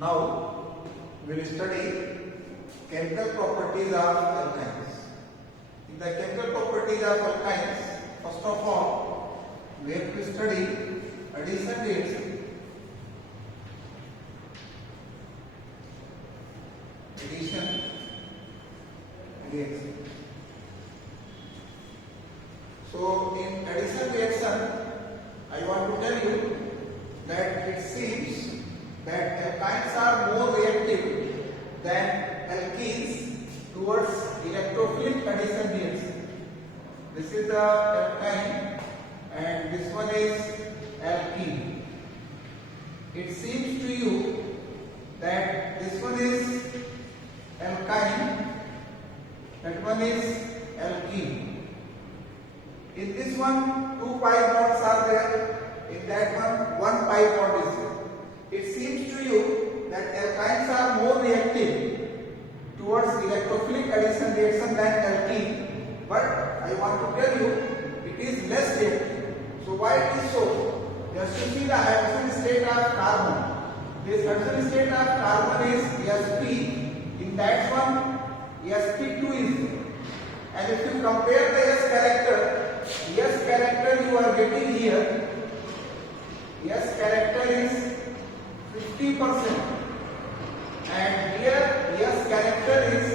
Now we will study chemical properties of alkynes. In the chemical properties of alkynes, first of all, we have to study addition reaction. Addition reaction. So in addition reaction, I want to tell you that it seems that alkynes are more reactive than alkenes towards electrophilic addition reaction. This is the alkyne and this one is alkene. It seems to you that this one is alkyne, that one is alkene. In this one, 2 pi bonds are there. In that one pi bond is there. It seems to you that alkynes are more reactive towards electrophilic addition reaction than alkene. But I want to tell you, it is less reactive. So why it is so? Just to see the hydrogen state of carbon. This hydrogen state of carbon is sp. In that one, sp2 is there. And if you compare the S character you are getting here, S character is 50% and here S character is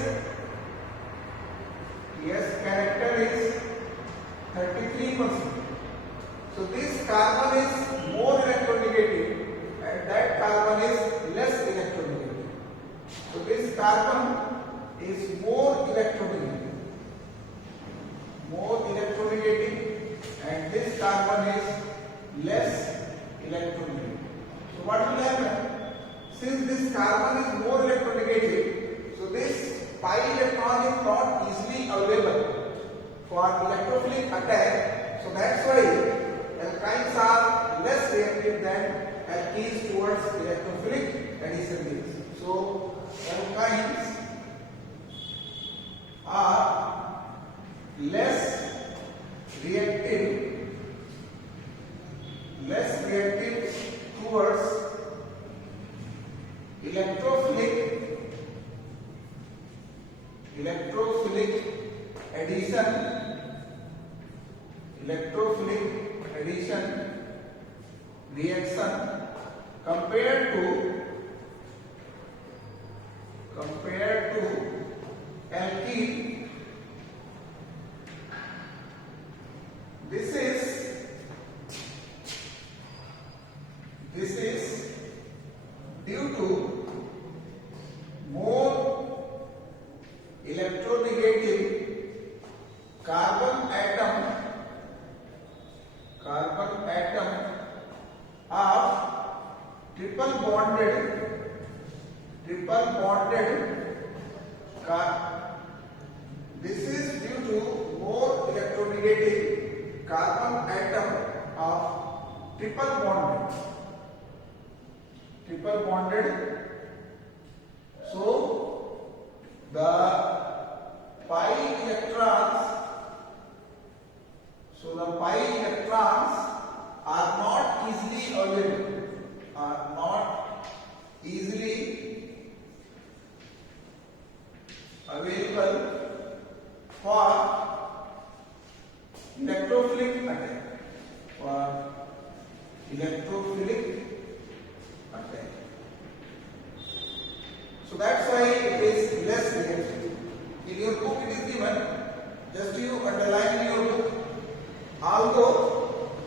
33%. So this carbon is more electronegative and that carbon is less electronegative. So this carbon is more electronegative and this carbon is less electronegative. So what will happen? Since this carbon is more electronegative, so this pi electron is not easily available for electrophilic attack. So that's why alkynes are less reactive than alkenes towards electrophilic addition reaction. So alkynes are less reactive towards electrophilic addition reaction compared to alkene. This is due to more electronegative carbon atom of triple bonded this is due to more electronegative carbon atom of triple bonded. So the pi electrons are not easily available for electrophilic attack. So that's why it is less reactive. In your book it is given, just you underline in your book, although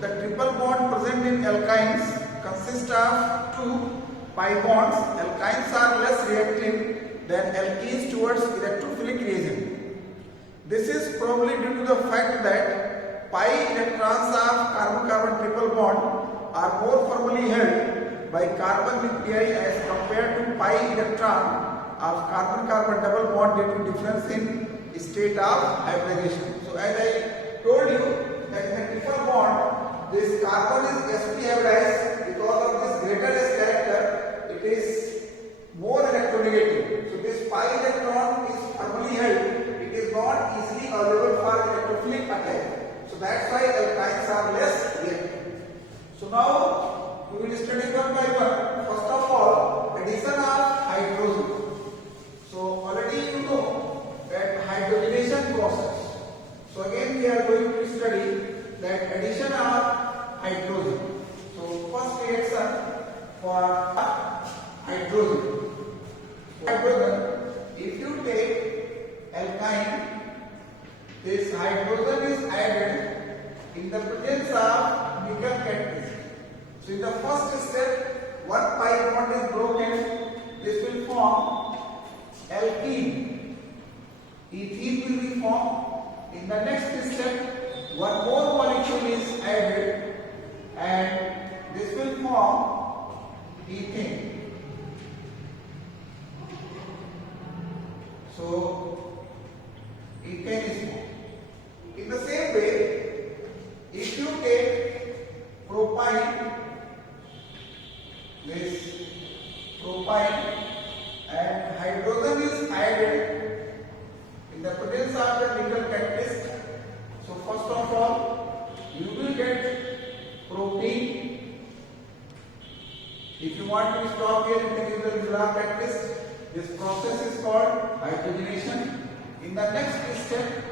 the triple bond present in alkynes consists of 2 pi bonds, alkynes are less reactive than alkenes towards electrophilic reaction. This is probably due to the fact that pi electrons of carbon-carbon triple bond are more firmly held by carbon nuclei as compared to pi electron of carbon-carbon double bond due to difference in state of hybridization. So as I told you that in the triple bond, this carbon is sp hybridized because of this greater S character, it is more electronegative. So this pi electron is firmly held, it is not easily available for electrophilic attack. So that's why alkynes are less reactive. So now we will study one by one. First of all, addition of hydrogen. Hydrogen, if you take alkyne, this hydrogen is added in the presence of nickel catalyst. So in the first step, one pi bond is broken. This will form alkene. Ethene will be formed. In the next step, one more molecule is added and this will form ethane. So ethane is formed. In the same way, if you take propine, this propine and hydrogen is added in the presence of the nickel catalyst. So first of all, you will get propene. If you want to stop here, you can use the Miller catalyst. This process is called hydrogenation. In the next step,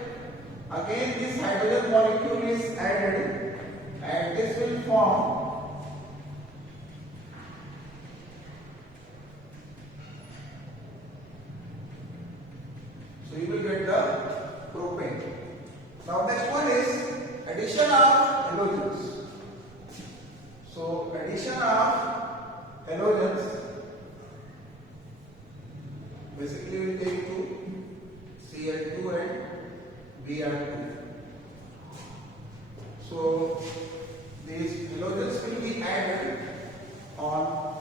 again this hydrogen molecule is added and this will form so you will get the propane. Now next one is addition of halogens. So addition of halogens, basically we take two Cl2 and Br2. So these halogens will be added on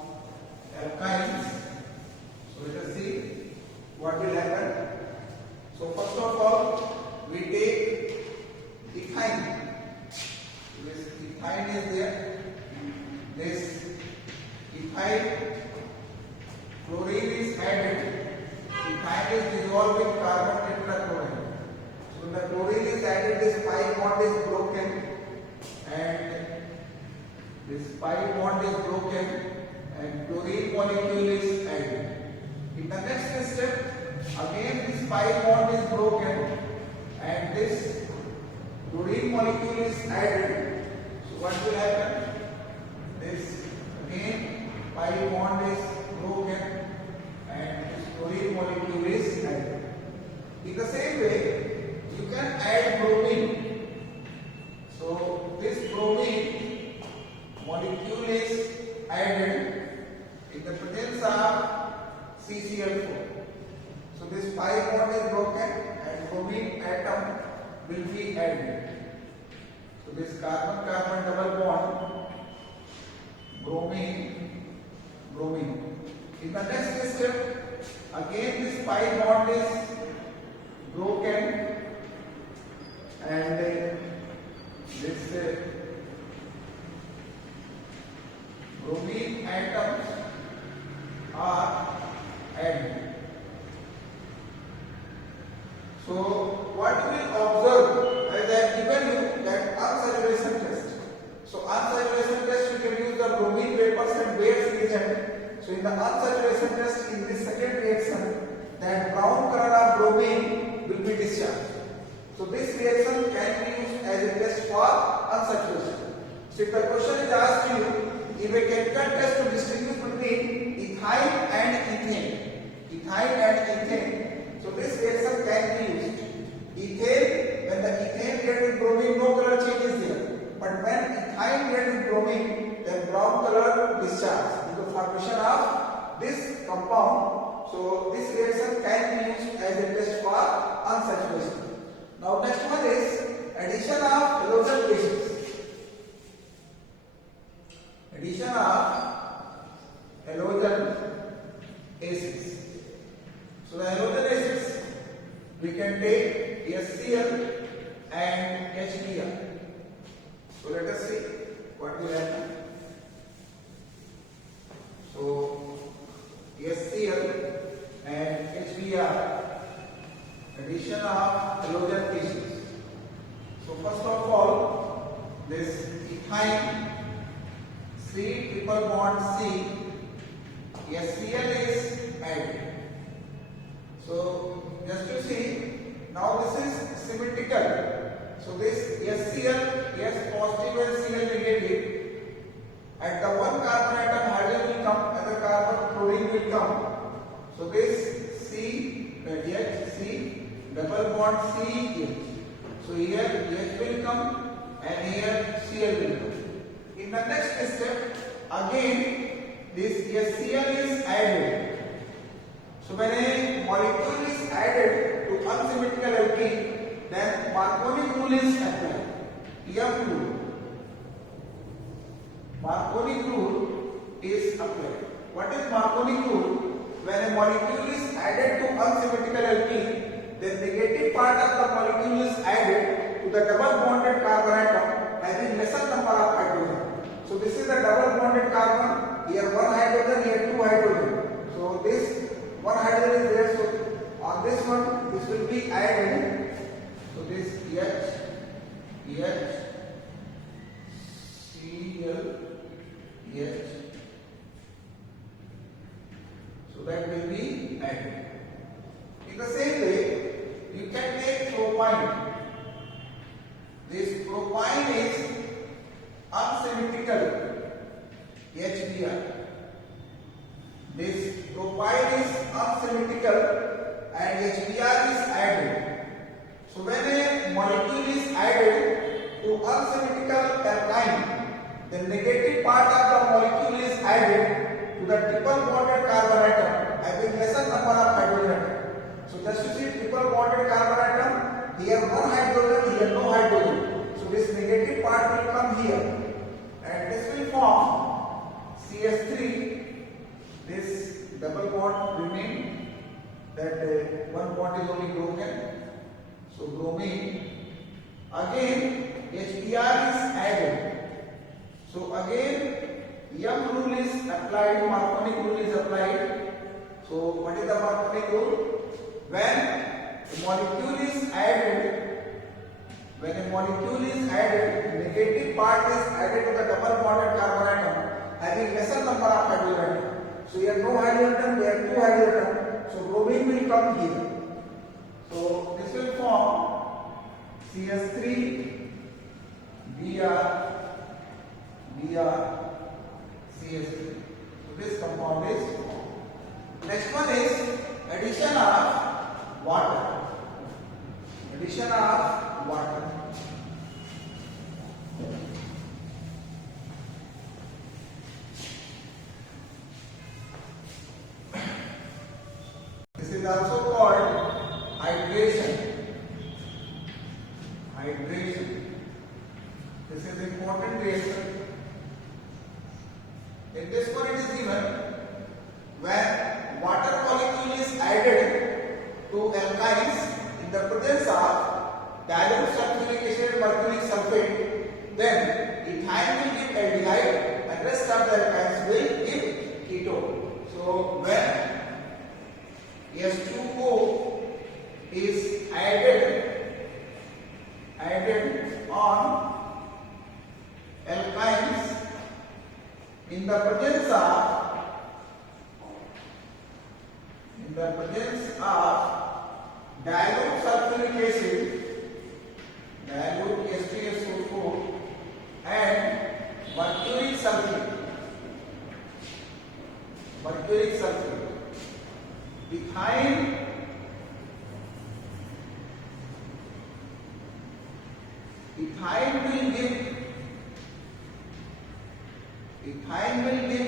alkynes. So let us see what will happen. So first of all, we take ethyne. This ethyne is there. This ethyne chlorine is added. Ethyne is dissolved with carbon tetrachloride. So the chlorine is added, this pi bond is broken and this pi bond is broken and chlorine molecule is added. In the next step, again this pi bond is broken and this chlorine molecule is added. So what will happen? This again pi bond is broken and this chlorine molecule is added. In the same way, you can add bromine. So this bromine molecule is added in the presence of CCl4. So this pi bond is broken and bromine atom will be added. So this carbon-carbon double bond, bromine, bromine. In the next step, again this pi bond is broken and this bromine atoms are added. So what we observe as I have given you that unsaturation test. So unsaturation test, you can use the bromine vapors and Bates reagent. So in the unsaturation test, in this second reaction, that brown color of bromine will be discharged. So this reaction can be used as a test for unsaturation. So if the question is asked to you, if a chemical test to distinguish between ethyne and ethane, so this reaction can be used. Ethane, when the ethane react with bromine, no color change is there. But when ethyne react with bromine, then brown color discharge due to formation of this compound. So this reaction can be used as a test for unsaturation. Now next one is addition of halogen bases. Addition of halogen acids. So the halogen acids, we can take HCl and HBr. So let us see what will happen. So HCl and HBr, addition of halogen acids. So first of all, this ethyne, C triple bond C, HCl is added. So just to see, now this is symmetrical. So this HCl, S positive and Cl negative. At the one carbon atom, hydrogen will come and the carbon come. So this C, H, C, double bond C, H. So here H will come and here Cl will come. In the next step, again this HCl is added. So when a molecule is added to unsymmetrical alkene, then Marconi rule is applied. M rule. Marconi rule is applied. What is Marconi rule? When a molecule is added to unsymmetrical alkene, the negative part of the molecule is added to the double bonded carbon atom having lesser number of hydrogen. So this is the double bonded carbon. Here one hydrogen, here two hydrogen. So this one hydrogen is there. So on this one, this will be added. So this H, Cl, H. So that will be added. In the same way, you can take propine. This propine is unsymmetrical, HBr. This propine is unsymmetrical and HBr is added. So when a molecule is added to unsymmetrical alkyne, the negative part of the molecule is added to the triple bonded carbon atom having lesser number of hydrogen atom. So just to see triple bonded carbon atom, here one hydrogen, here no hydrogen. So this negative part will come here and this will form CH3. This double bond remain, that one bond is only broken. So bromine. Again HBr is added. So again M rule is applied, Marconi rule is applied. So what is the Marconi rule? When a molecule is added, the negative part is added to the double bonded carbon atom having lesser number of hydrogen atom. So here no hydrogen atom, there two hydrogen atom. So bromine will come here. So this will form CH3, Br, CH3. So this compound is formed. Next one is addition of water. Addition of water. This is also called hydration. This is important reaction. In this one it is given when water molecule is added to alkynes in the presence of dilute sulfuric acid and mercury sulfate, then ethyne will give aldehyde and rest of the alkynes will give ketone. So when H2O is added on alkynes in the presence of dilute sulfuric acid, dilute H2SO4 and mercury sulfate. Ethyne will give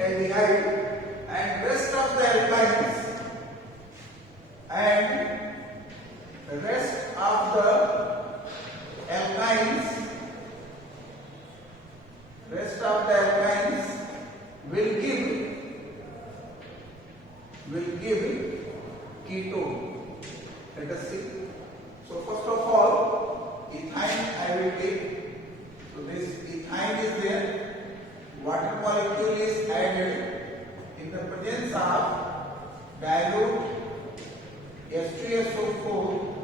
aldehyde. And rest of the alkynes will give ketone. Let us see. So first of all, ethyne I will take. So this ethyne is there. Water molecule is added in the presence of dilute H2SO4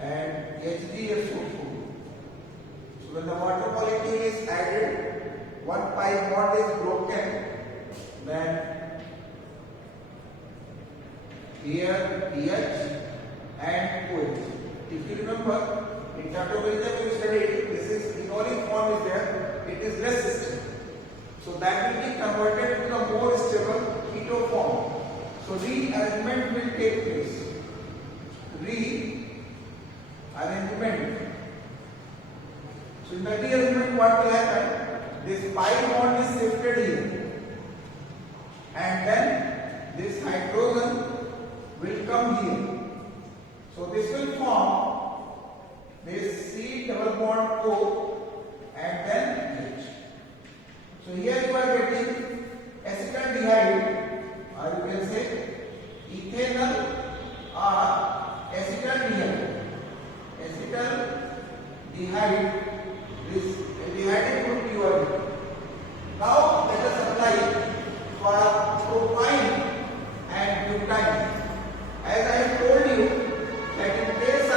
and HgSO4. So when the water molecule is added, one pi bond is broken, then here H and OH. If you remember, in chapter we studied this is phenolic form is there. It it is less stable. So that will be converted to the more stable keto form. So rearrangement will take place. Rearrangement. So in the rearrangement, what will happen? This pi bond is shifted here, and then this hydrogen will come here. So this will form this C double bond O and then H. So here you are getting acetaldehyde, or you can say ethanol or acetaldehyde. Acetaldehyde is aldehyde group you are getting. Now let us apply for propyne and butane. As I have told you that in case of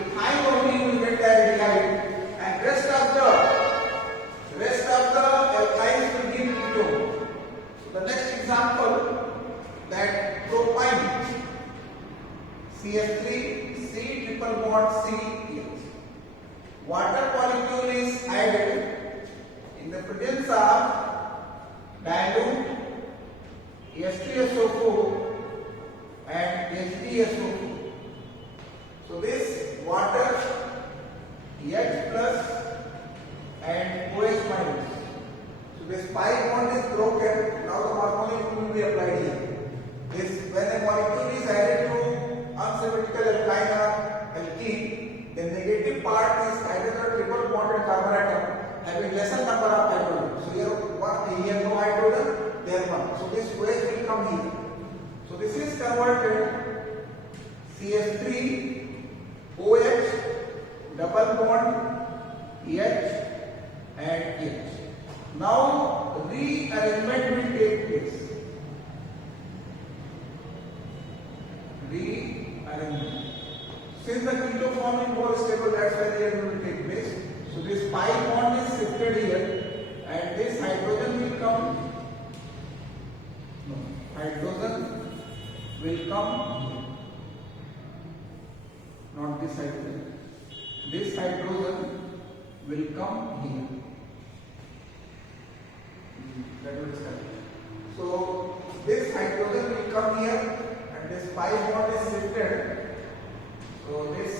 ethyl only you will get the aldehyde, and rest of the alkynes will give ketone. So the next example, that propyne CH3 C triple bond C H. Water molecule is added in the presence of dilute H2SO4 and HDSO4. So this water H plus and OH minus. So this pi bond is broken. Now the molecule will be applied here. This when a molecule is added to unsymmetrical alkyne or alkene, the negative part is added to a triple bonded carbon atom having lesser number of hydrogen. So here no hydrogen, there one. So this OH will come here. So this is converted CH3 OH double bond H and H. Now rearrangement will take place. Rearrangement. Since the keto form is more stable, that's why rearrangement will take place. So this pi bond is shifted here, and this hydrogen will come. No, hydrogen will come here. Not this hydrogen. This hydrogen will come here. That will start. So this hydrogen will come here, and this pi bond is shifted. So this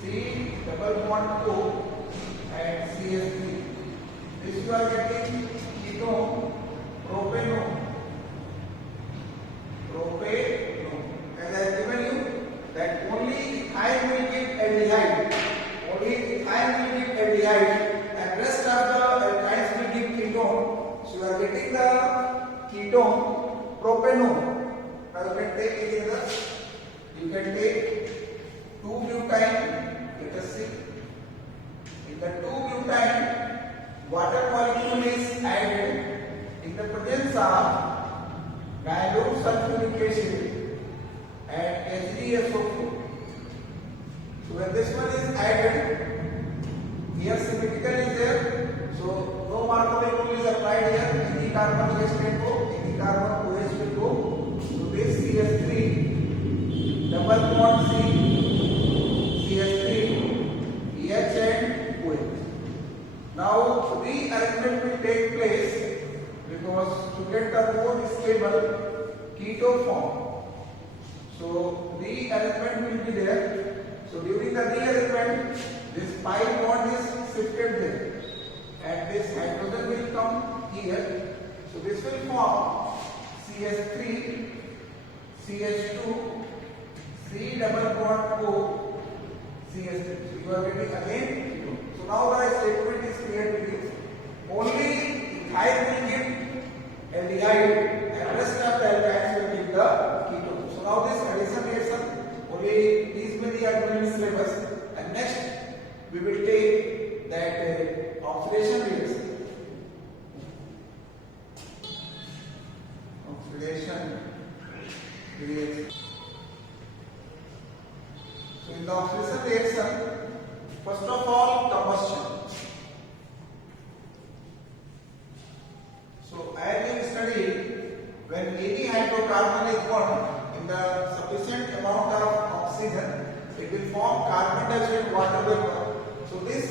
C double bond O and CH3. This you are getting ketone, propanone. As I have given you that only ethyl will give aldehyde. Only ethyl will give aldehyde, and rest of the alkynes will give ketone. So you are getting the ketone propanone. Now you can take it in the. You can take 2-butane. Let us see. In the 2-butane, water molecule is added in the presence of dilute sulfuric acid and HDSO4. So when this one is added, here symmetrical is there. So no molecule is applied here. Any carbon OH can go, any carbon OH will go. So this CH3 double bond C, CH3, EH and OH. Now rearrangement will take place because to get the more stable keto form. So rearrangement will be there. So during the rearrangement, this pi bond is shifted there, and this hydrogen will come here. So this will form CH3, CH2, C double bond O, CH3. So you are getting again ketone. So now the statement is clear to you. Only ethyl will give aldehyde, and rest of the alkynes will give the ketone. So now this addition reaction, only these many are doing syllabus, and next we will take that oxidation reaction. Oxidation reaction. So in the oxidation reaction, first of all combustion. So as we studied, when any hydrocarbon is formed in the sufficient amount of oxygen, it will form carbon dioxide water vapor. So this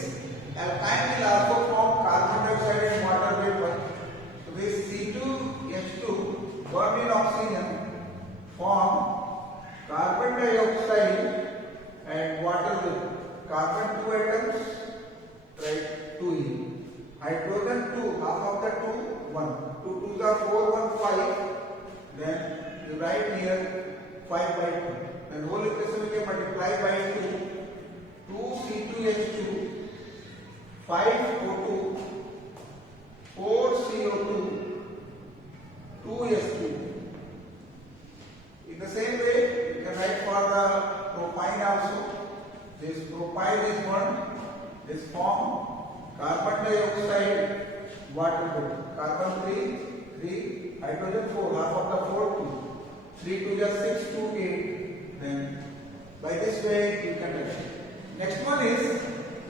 alkyne will also form carbon hydrogen 2, half of the 2, 1. 2 2s are 4, 1, 5. Then you write here 5 by 2. Then whole equation we can multiply by 2. 2C2H2, 5O2, 4CO2, 2S2. In the same way, you can write for the propine also. This propine is one. This form carbon dioxide, water bottle. Carbon 3, hydrogen 4, half of the 4, 2. 3 2 just 6, 2, 8. Then by this way you can write. Next one is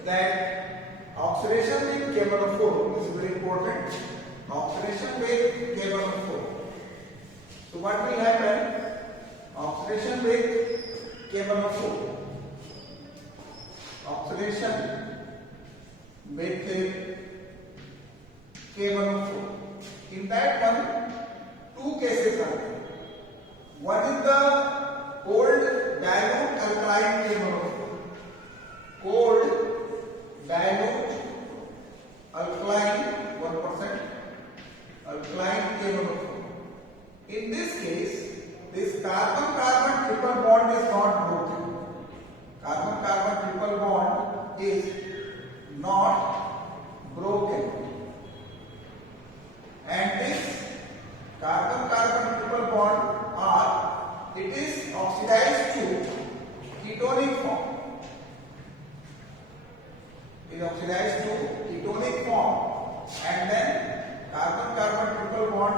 that oxidation with KMnO4 is very important. Oxidation with KMnO4. So what will happen? Oxidation with KMnO4. Oxidation with KMnO4. In that one, two cases are there. One is the cold dilute alkaline KMnO4. Cold dilute alkaline 1% alkaline KMnO4. In this case, this carbon-carbon triple bond is not broken. Carbon-carbon triple bond is not broken. And this carbon-carbon triple bond it is oxidized to ketonic form. Is oxidized to ketonic form, and then carbon-carbon triple bond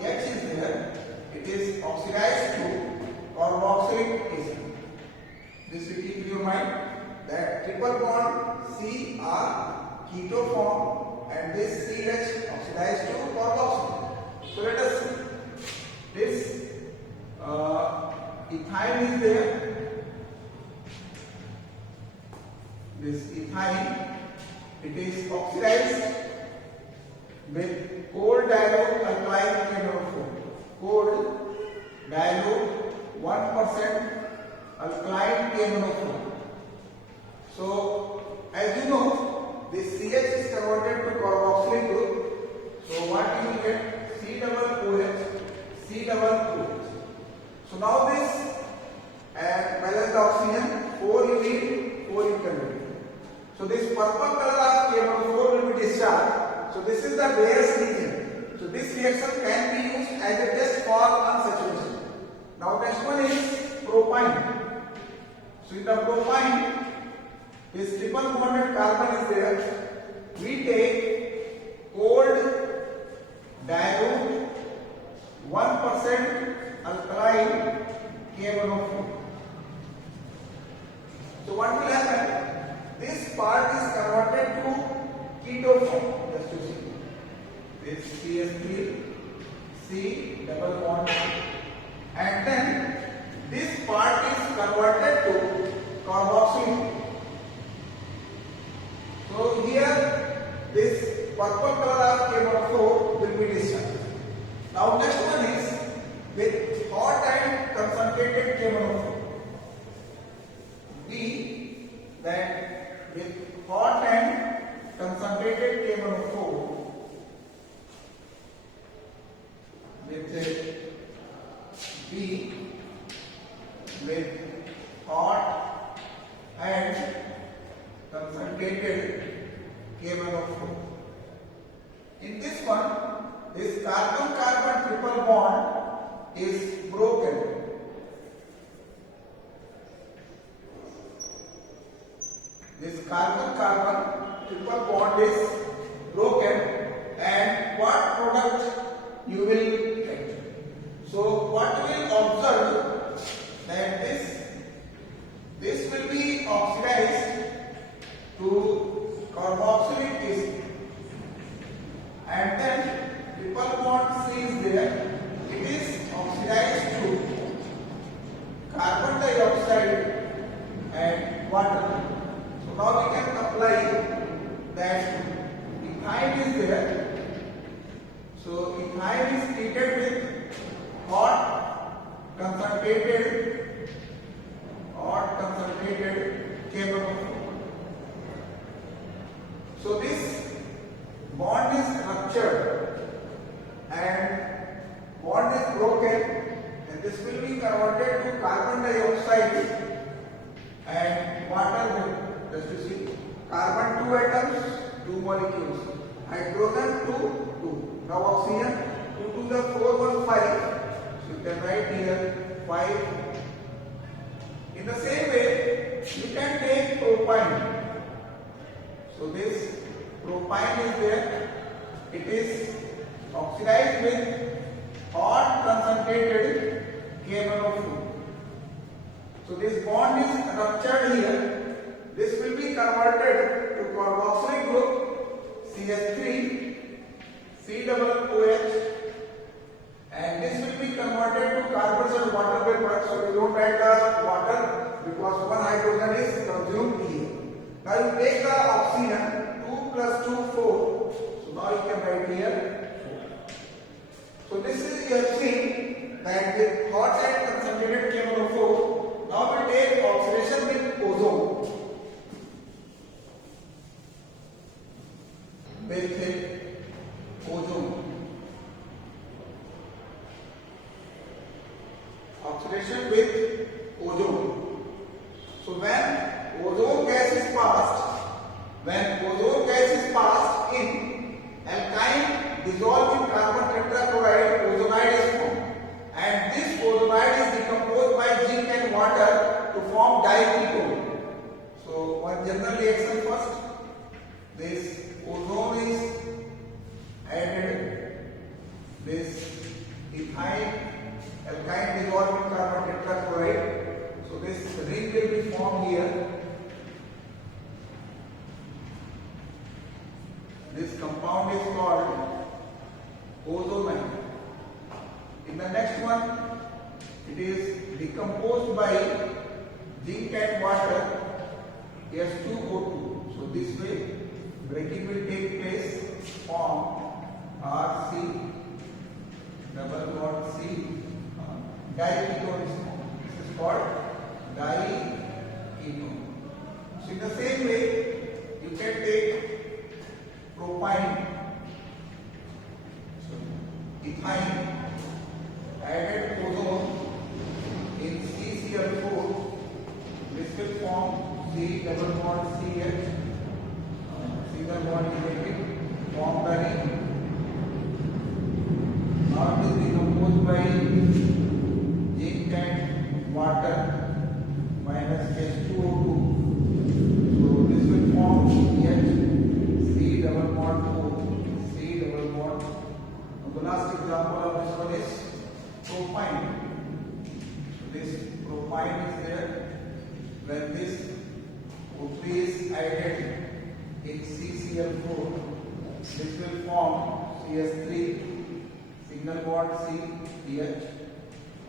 H is there. It is oxidized to carboxylic acid. This will keep in your mind that triple bond C are keto form, and this CH oxidized to carboxyl. So let us see. This ethyne is there. This ethyne, it is oxidized with cold dilute alkaline KMnO4. Cold dilute 1% alkaline KMnO4. So as you know, this CH is converted to carboxylic group. So what you will get? C double OH, C double OH. So now this balance the oxygen, 4 you need, 4 you can need. So this purple color of KMnO4 will be discharged. So this is the Bayer's region. So this reaction can be used as a test for unsaturation. Now next one is propine. So in the propine, this triple bonded carbon is there. We take cold dilute 1% alkaline KMnO4. So what will happen? This part is converted to keto form. Just to see. This CS3, C double bond, and then this part is converted to carboxyl. So here this purple color of KMnO4 will be discharged. Now next one is with hot and concentrated KMnO4. B that with hot and concentrated KMnO4 with B with hot and concentrated KMnO4. In this one, this carbon-carbon triple bond is broken. This carbon-carbon triple bond is broken, and what product you will get? So what you will observe that this will be oxidized to carboxylic acid, and then triple bond C is there. It is oxidized to carbon dioxide and water. So now we can apply that ethyne is there. So ethyne is treated with hot concentrated KMnO4. So this 2, 2. Now oxygen 2 to the 4, 1, 5. So you can write here 5. In the same way, you can take propine. So this propine is there. It is oxidized with hot concentrated KMnO4. So this bond is ruptured here. This will be converted to carboxylic group CH3 COOH, and this will be converted to carbon water vapor. So you don't write the water because one hydrogen is consumed here. Now you take the oxygen, 2 plus 2, 4. So now you can write here 4. So this is, you have seen that with hot and concentrated KMnO4, now we take oxidation with ozone. With ozone. Oxidation with ozone. So when ozone gas is passed in alkyne dissolved in carbon tetrachloride, ozonide is formed, and this ozonide is decomposed by zinc and water to form diketone. So one general reaction first, this ozone is added, this ethyl alkyne dissolved in carbon tetrachloride. So this ring will be formed here. This compound is called ozonide. In the next one, it is decomposed by zinc and water, S2O2. So this way, breaking will take place, form RC double bond C, diketone is formed. This is called diketone. So in the same way, you can take propine, so ethyl added ozone in CCl4. This will form C double bond CH, single bond is negative, form the ring. Now it is decomposed by zinc and water minus H2O2. So this will form H, C double bond O, C double bond. Now the last example of this one is propine. So this propine is there. When this O3 is added in CCl4, this will form CS3 single bond C H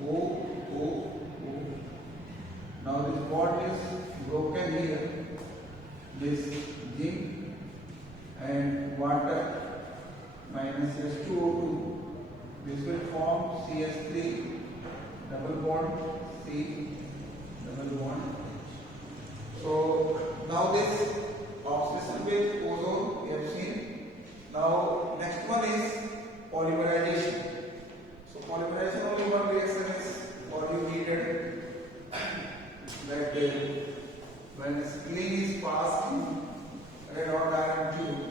O O O. Now this bond is broken here. This zinc and water minus H2O2. This will form CH3 double bond C double bond H. So now this oxidation with ozone we have seen. Now next one is polymerization. So polymerization, only one reaction is what you needed, that when acetylene is passed in red hot iron tube,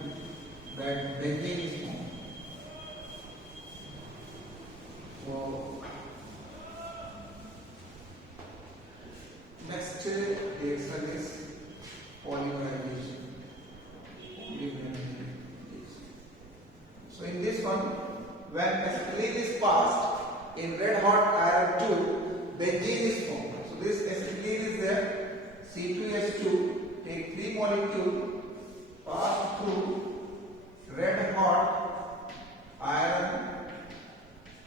that benzene is formed. So next reaction is polymerization. So in this one, when acetylene is passed in red hot iron tube, benzene is formed. So this acetylene is there, C2H2, take 3 molecules, pass through red hot iron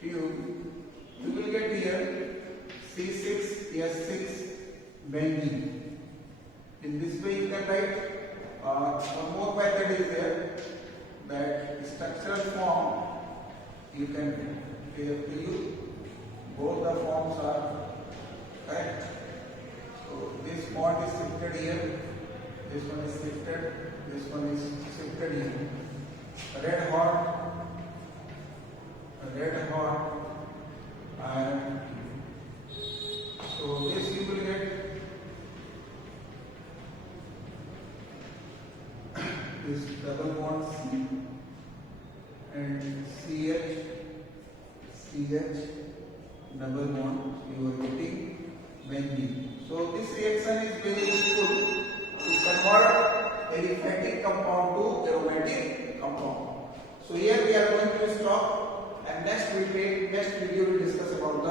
tube, you will get here C6H6 benzene. In this way you can write, one more method is there, that structural form you can give to you. Both the forms are correct. So this bond is shifted here, this one is shifted, this one is shifted here. Red hot iron. So this you will get this double bond C. and CH double bond, you are getting benzene. So this reaction is very useful to convert aliphatic compound to aromatic compound. So here we are going to stop, and next video we discuss about